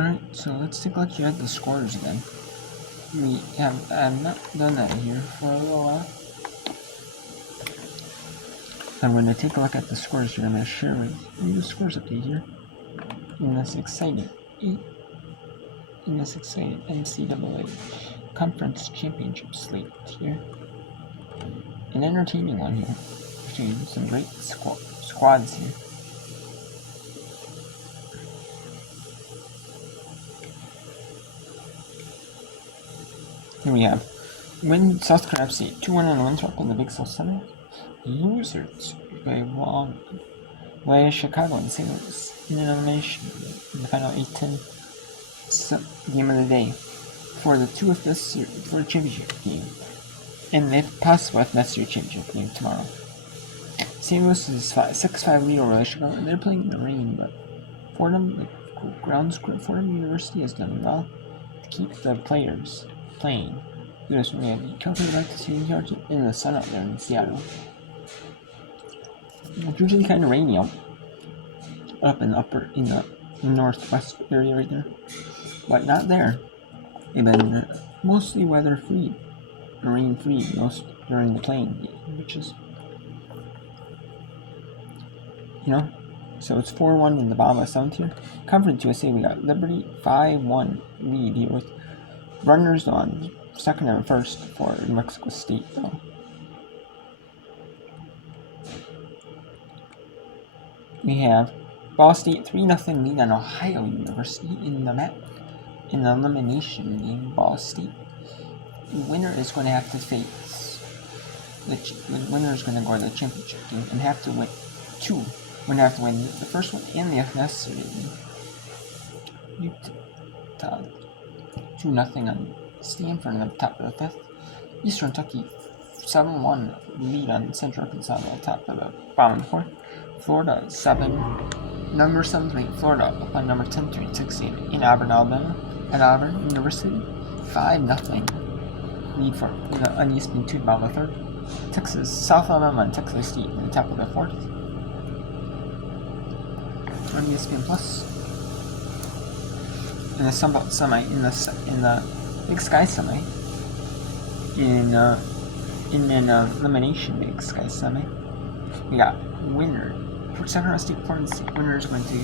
Alright, so let's take a look here at the scores again. We have not done that here for a little while. I'm going to take a look at the scores here. I'm going to share with you the scores update here in this exciting NCAA Conference Championship slate here. An entertaining one here. Actually, some great squads here. Here we have South Carolina State 2-1 on Winthrop in the Big South Center. Losers by Long by Chicago and St. Louis in an elimination in the final 8-10 game of the day for the for the championship game, and if possible, if necessary, championship game tomorrow. St. Louis is 6-5 lead over Chicago, and they're playing in the rain, but Fordham, the grounds Fordham University has done well to keep the players playing. There's we have calculated like the shooting yards in the sun out there in Seattle. It's usually kind of rainy up in the northwest area right there, but not there. They've been mostly weather free, rain free most during the playing game, which is, so it's 4-1 in the bottom of the 7th here. Conference USA, we got Liberty 5-1 lead here with runners on second and first for New Mexico State though. We have Ball State 3-0 lead on Ohio University in the elimination game. Ball State. The winner is going to have to face the winner is going to go to the championship game and have to win two. We're going to have to win the first one and the necessary 2-0 on Stanford in the top of the 5th. Eastern Kentucky 7-1 lead on Central Arkansas on the top of the bottom 4th. Florida number 7 ranked Florida up on number 10 ranked 16 in Auburn, Alabama. At Auburn University 5-0 lead for on ESPN 2 bottom of the 3rd. South Alabama and Texas State in the top of the 4th. On ESPN Plus. In the Sun Belt semi, in the Big Sky semi, in an elimination Big Sky semi, we got winner for Sacramento State, Portland State. Winners went to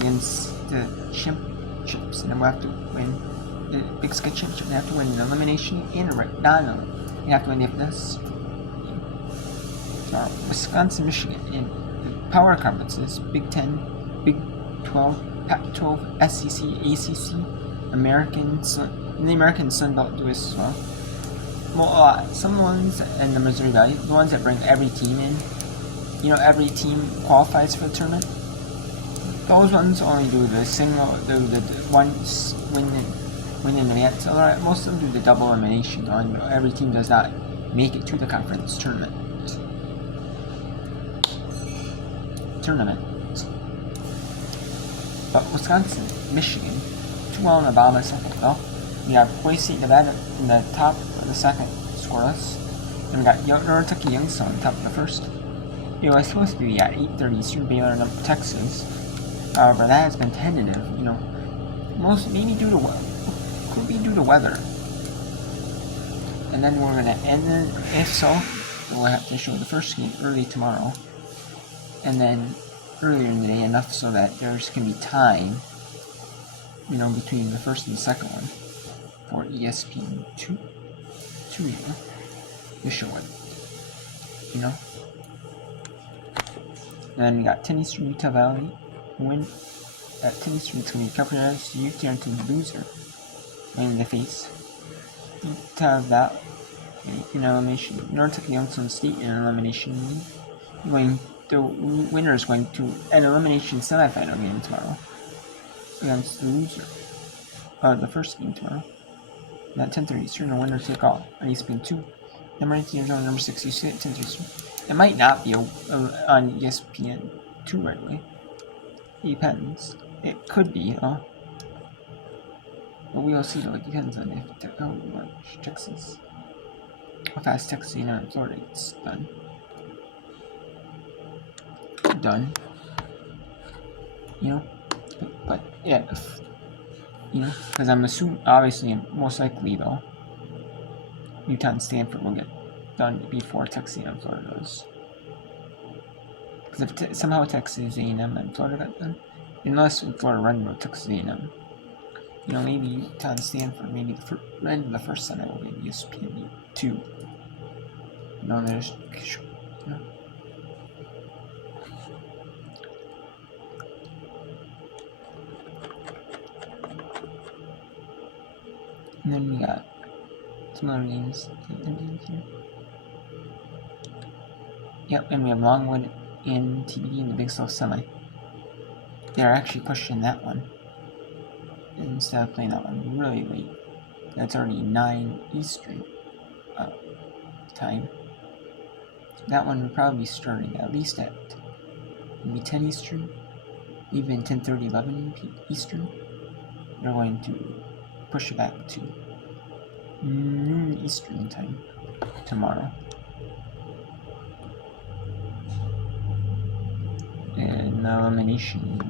against the championships, and then we'll have to win the Big Sky championship. We have to win an elimination and a non-elimination. We have to win this. Wisconsin, Michigan in the power conferences: Big 10, Big 12, Pac-12, SEC, ACC, the American Sun Belt do as well. Some ones in the Missouri Valley, the ones that bring every team in, every team qualifies for the tournament. Those ones only do the ones win in advance. Most of them do the double elimination. Every team does not make it to the conference tournament. But Wisconsin, Michigan, 2-1 on the bottom of the 2nd. Well, we got Boise State, Nevada in the top of the 2nd scoreless. And we got Northern Kentucky, Youngstown on top of the 1st. It was supposed to be at 8:30 Eastern, Baylor and Texas. However, that has been tentative. Maybe could be due to weather. And then we're gonna end. If so, we'll have to show the first game early tomorrow, and then earlier in the day enough so that there's can be time, between the first and the second one for ESPN 2 to show it. Then we got 10 Eastern Utah Valley win at 10 Eastern. It's going to be Calculated Utah into the loser in the face. Utah Valley in elimination. North Kentucky Youngstown State in elimination. The winner is going to an elimination semifinal game tomorrow against the loser. The first game tomorrow. At 10:30 Eastern, the winner take all on ESPN 2. Number 19 is on number 6 Eastern at 10:30 Eastern. It might not be on ESPN 2 right away. It depends. It could be, but we'll see. It depends on if Texas, how fast Texas and Florida gets done. But yeah, You know, because I'm assuming, obviously, most likely though, Utah and Stanford will get done before Texas A&M Florida does. Because if somehow Texas A&M and Florida got done, unless Florida run with Texas A&M, you know, maybe Utah and Stanford, maybe the first Sunday will maybe ESPN 2. You know, there's, you know. And then we got some other games here. Yep, and we have Longwood and TBD in the Big South Semi. They're actually pushing that one instead of playing that one really late. That's already 9 Eastern time. So that one will probably be starting at least at maybe 10 Eastern, even 10:30, 11 Eastern. They're going to push it back to noon Eastern time tomorrow. And elimination.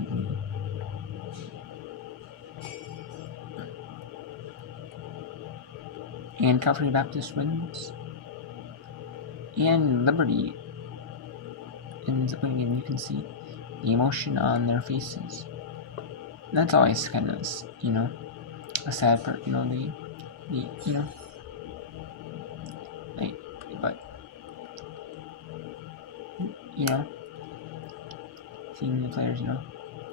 And Calvary Baptist wins. And Liberty ends up winning. You can see the emotion on their faces. And that's always kind of, you know, a sad part, you know, the you know, like, but, you know, seeing the players, you know,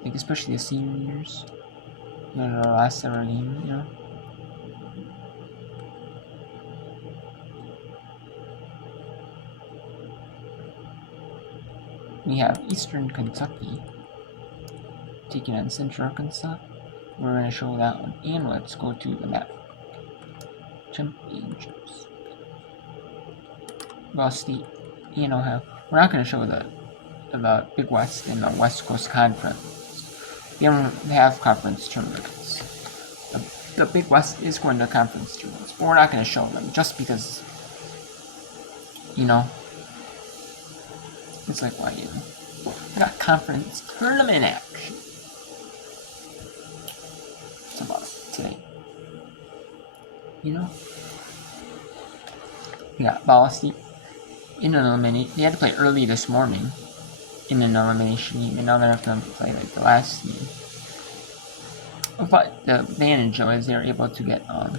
like, especially the seniors, you know, the last ever game, you know. We have Eastern Kentucky taking on Central Arkansas. We're going to show that one. And let's go to the map. Championships. Ball State and Ohio. We're not going to show the Big West and the West Coast Conference. They don't have conference tournaments. The Big West is going to conference tournaments, but we're not going to show them just because, you know, it's like, why, you know, we got conference tournament action. It's about today. You know? We got Ball State in an elimination. They had to play early this morning in an elimination game, and now they're going to play like the last game. But the advantage though is they're able to get you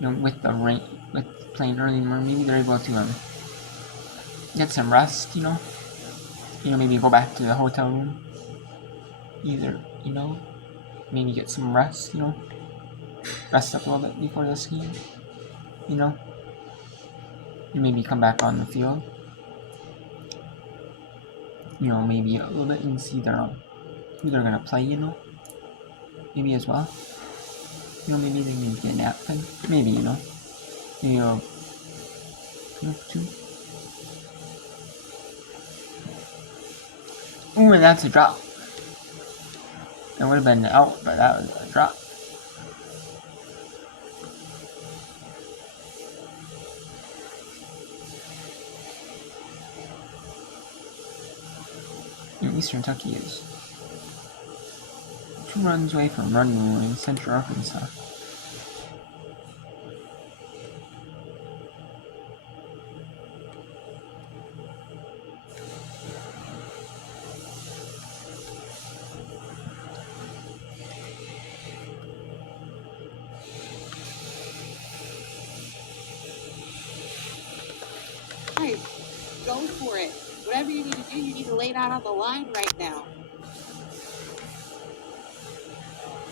know, with the rain, with playing early in the morning, maybe they're able to get some rest, you know, maybe go back to the hotel room, either, you know, maybe get some rest, you know, rest up a little bit before this game, you know, and maybe come back on the field, you know, maybe a little bit and see who they're gonna play, you know, maybe as well, you know, maybe they can get a nap thing, maybe, you know, maybe two. Ooh, and that's a drop. It would have been out, but that was a drop. Eastern Kentucky is 2 runs away from running Central Arkansas. Right, go for it. Whatever you need to do, you need to lay it out on the line right now.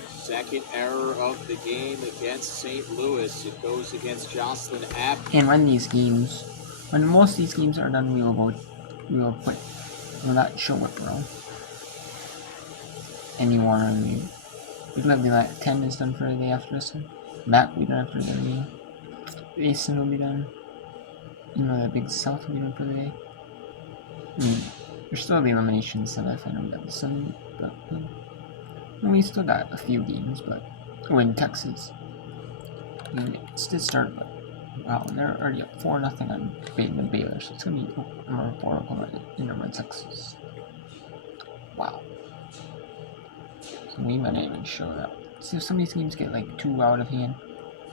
Second error of the game against St. Louis. It goes against Jocelyn App. And when most of these games are done, we will not show it, bro. Anymore. We do have the 10 is done for the day after this one. Mac will be done after the game. Asen will be done. You know, the Big South will be done for the day. There's still the elimination semifinal. We got the Sun, but we still got a few games, but in Texas. It's to start, but wow, they're already up 4-0 on Baylor, so it's gonna be number 4 Oklahoma in number Texas. Wow. So we might not even show that. See if some of these games get like too out of hand.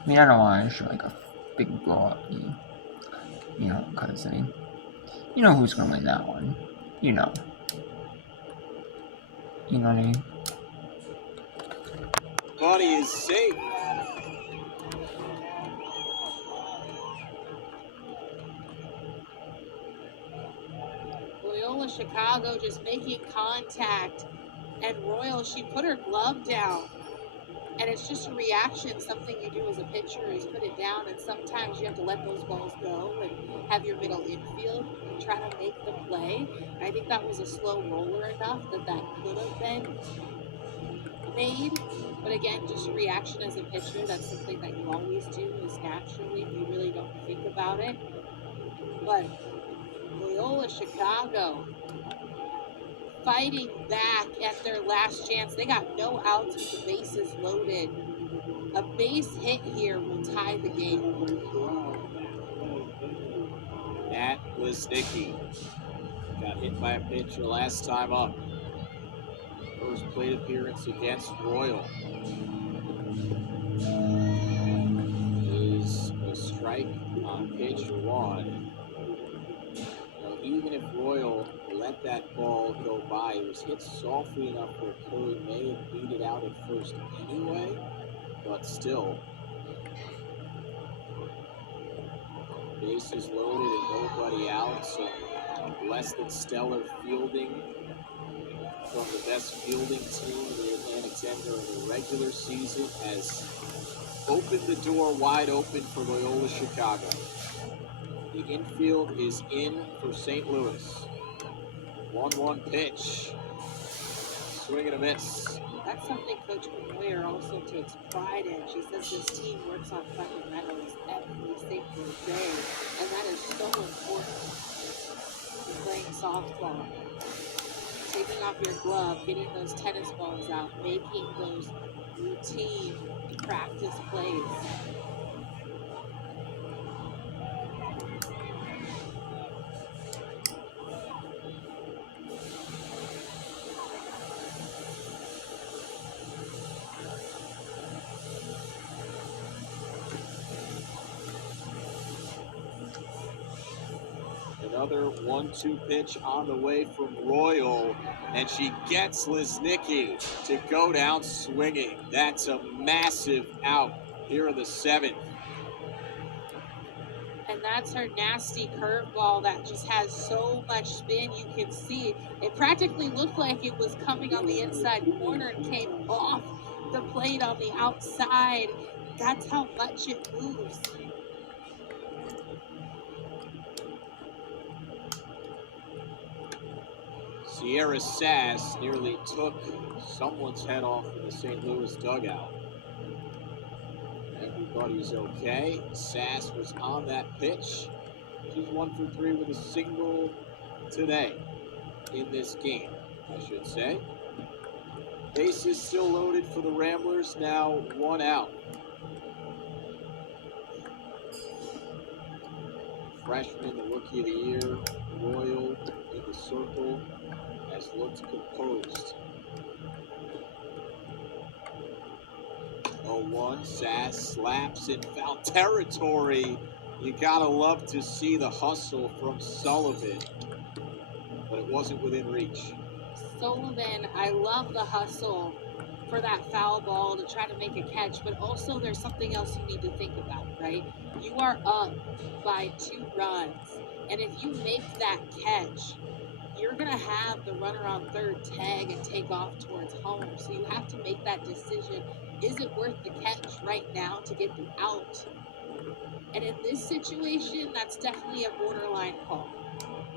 I mean, I don't want to show like a big blowout game. You know, because I mean, you know who's gonna win that one. You know. You know what I mean? Buddy is safe. Loyola Chicago just making contact. And Royal, she put her glove down. And it's just a reaction. Something you do as a pitcher is put it down. And sometimes you have to let those balls go and have your middle infield and try to make the play. I think that was a slow roller enough that could have been made. But again, just a reaction as a pitcher. That's something that you always do is naturally. You really don't think about it. But Loyola Chicago fighting back at their last chance. They got no outs with the bases loaded. A base hit here will tie the game. That was Nicky. Got hit by a pitcher last time up. First plate appearance against Royal. Is a strike on pitch one. Now, even if Royal let that ball go by, it was hit softly enough where Curry may have beat it out at first anyway, but still. Bases loaded and nobody out, so less than stellar fielding from the best fielding team in the Atlantic 10 during the regular season has opened the door wide open for Loyola Chicago. The infield is in for St. Louis. 1-1 pitch. Swing and a miss. That's something Coach Moyer also takes pride in. She says this team works on fundamentals every single day, and that is so important in playing softball. Taking off your glove, getting those tennis balls out, making those routine practice plays. Another 1-2 pitch on the way from Royal, and she gets Lesnicki to go down swinging. That's a massive out here in the 7th. And that's her nasty curveball that just has so much spin. You can see it practically looked like it was coming on the inside corner and came off the plate on the outside. That's how much it moves. Sierra Sass nearly took someone's head off in the St. Louis dugout. Everybody's okay. Sass was on that pitch. She's 1 for 3 with a single today in this game, I should say. Bases still loaded for the Ramblers, now 1 out. Freshman, the Rookie of the Year, Royal in the circle, has looked composed. 0-1, Sass slaps in foul territory. You gotta love to see the hustle from Sullivan, but it wasn't within reach. Sullivan, I love the hustle for that foul ball to try to make a catch, but also there's something else you need to think about, right? You are up by 2 runs, and if you make that catch, you're going to have the runner on third tag and take off towards home. So you have to make that decision. Is it worth the catch right now to get the out? And in this situation, that's definitely a borderline call.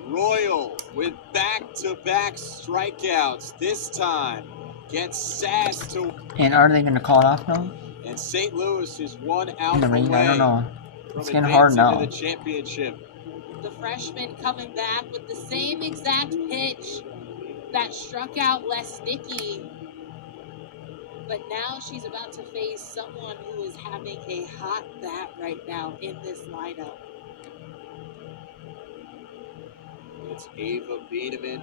Royal with back-to-back strikeouts. This time gets Sass to... And are they going to call it off now? And St. Louis is 1 out In the rain? away I don't know. from It's getting hard advancing now. to the championship. The freshman coming back with the same exact pitch that struck out Lesnicki. But now she's about to face someone who is having a hot bat right now in this lineup. It's Ava Biedemann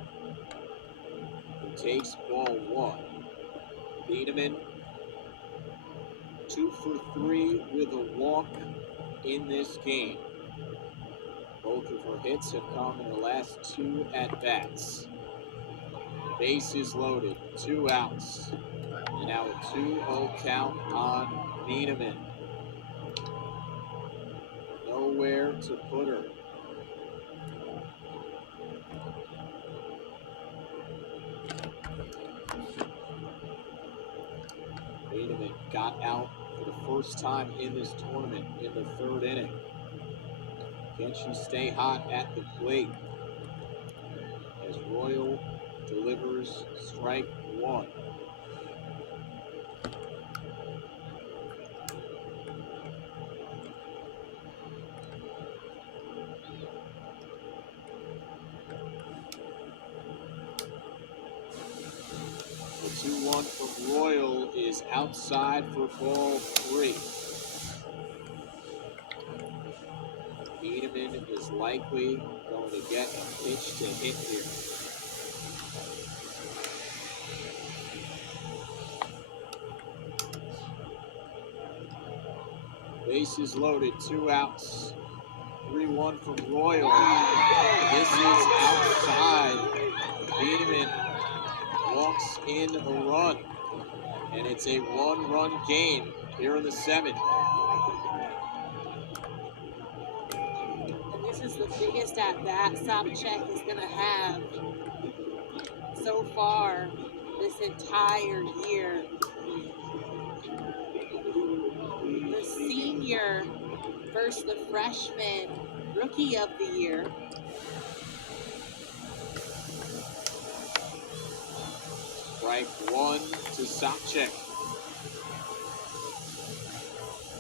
who takes ball 1. Biedemann 2 for 3 with a walk in this game. Both of her hits have come in the last 2 at-bats. Bases loaded, 2 outs. And now a 2-0 count on Wiedemann. Nowhere to put her. Wiedemann got out for the first time in this tournament in the 3rd inning. Can she stay hot at the plate? As Royal delivers strike 1. The 2-1 from Royal is outside for ball 3. Wiedemann is likely going to get a pitch to hit here. Bases loaded, 2 outs. 3-1 from Royal. This is outside. Wiedemann walks in a run. And it's a 1-run game here in the 7th. And this is the biggest at-bat Sobchak is going to have so far this entire year. The senior versus the freshman rookie of the year. Strike 1 to Sobchak.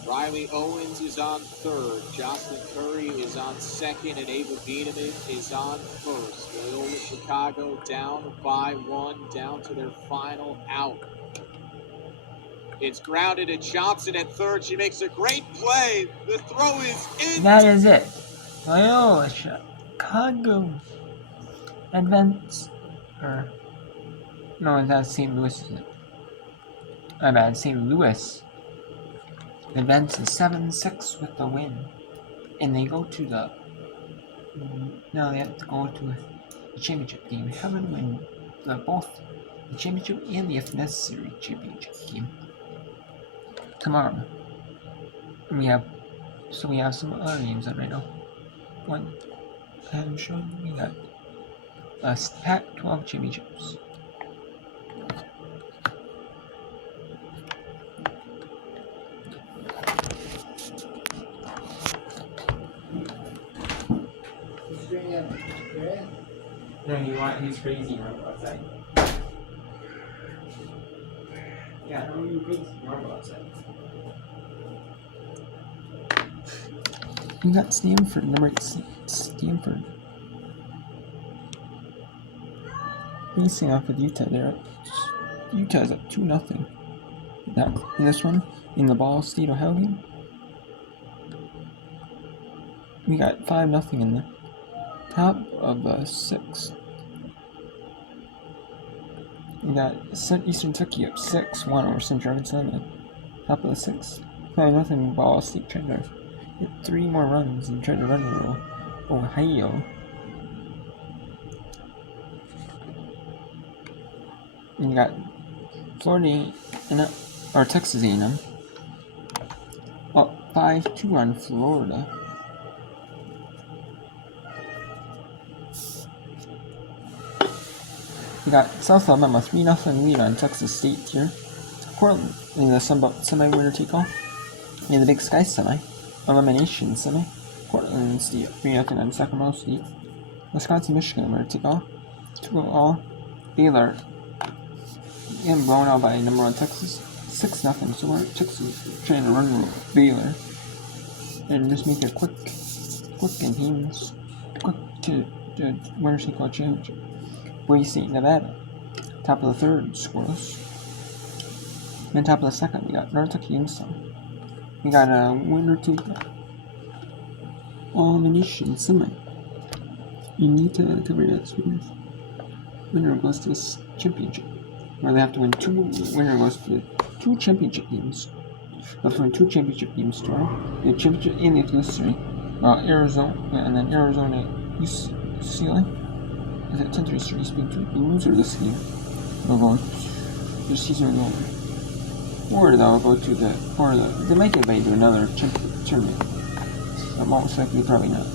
Riley Owens is on 3rd. Jocelyn Curry is on 2nd. And Ava Wiedemann is on 1st. Loyola Chicago down by 1, down to their final out. It's grounded to Johnson at 3rd. She makes a great play. The throw is in. That is it. Loyola Chicago advance. Or no, that's St. Louis, isn't it? My bad, St. Louis advances 7-6 with the win. And they go to the now they have to go to the championship game. Have to win both the championship and the, if necessary, championship game tomorrow. We have some other games on right now. One, I'm showing we got Pac-12 championships. No, he's crazy outside. Yeah, no, you're crazy outside. We got Stanford, number 8, Stanford. Facing off with Utah there. Utah's up 2-0. In this one, in the Ball State, Ohio game, we got 5-0 in the top of the 6th. We got Eastern Kentucky up 6-1 over Central Arkansas in the top of the 6th. 5-0 Ball State trying to get 3 more runs and try to run over Ohio. And you got Florida or Texas A&M up 5-2 on Florida. We got South Alabama 3-0 lead on Texas State here. Portland in the semi-winner take-off. In the Big Sky elimination semi. Portland State 3-0 on Sacramento State. Wisconsin, Michigan winner take-off. 2-all. Baylor getting blown out by number 1 Texas. 6-0. So we're Texas trying to run with Baylor. And just make it quick and painless. Quick to winner take-off championship. Boise State, Nevada, top of the 3rd, scoreless. Then top of the 2nd, we got North Dakota Youngstown. We got a winner take elimination semi. You need to cover that with winner goes to this championship, where they have to win 2. Winner goes to 2 championship games. But from 2 championship games to the championship in the history, Arizona, and then Arizona UCLA. Is it 10-3 speaking to the loser this game? They'll go this season will go, or they'll go to they might get invited to another championship tournament, but most likely probably not.